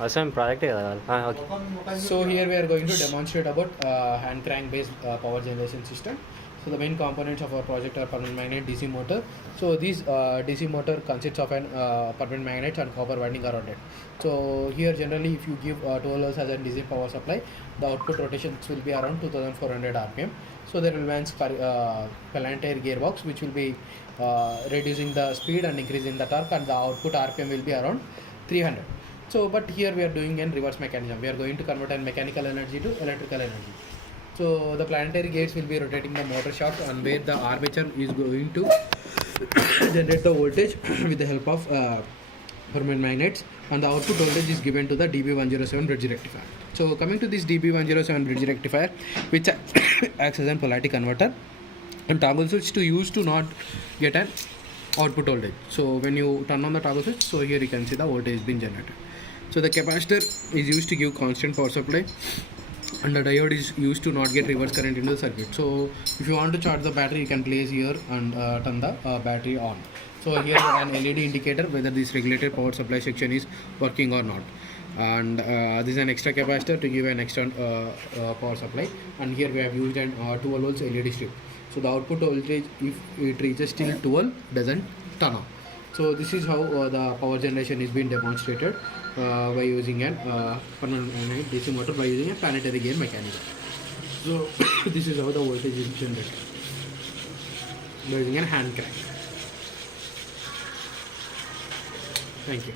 Awesome project. Okay. So here we are going to demonstrate about hand crank based power generation system. So the main components of our project are permanent magnet, DC motor. So this DC motor consists of an permanent magnet and copper winding around it. So here generally if you give 12 volts as a DC power supply, the output rotations will be around 2400 rpm. So there will be a planetary gearbox which will be reducing the speed and increasing the torque, and the output rpm will be around 300. So, but here we are doing a reverse mechanism. We are going to convert an mechanical energy to electrical energy. So, the planetary gates will be rotating the motor shaft, and where the armature is going to generate the voltage with the help of permanent magnets, and the output voltage is given to the DB107 bridge rectifier. So, coming to this DB107 bridge rectifier, which acts as a polarity converter and toggle switch to use to not get an output voltage. So when you turn on the toggle switch, so here you can see the voltage is being generated. So the capacitor is used to give constant power supply, and the diode is used to not get reverse current into the circuit. So if you want to charge the battery, you can place here and turn the battery on. So here an LED indicator whether this regulated power supply section is working or not. And this is an extra capacitor to give an extra power supply. And here we have used an 12 volts LED strip. So the output voltage, if it reaches till 12, doesn't turn on. So this is how the power generation is being demonstrated by using an permanent magnet DC motor by using a planetary gear mechanism. So this is how the voltage is generated by using a hand crank. Thank you.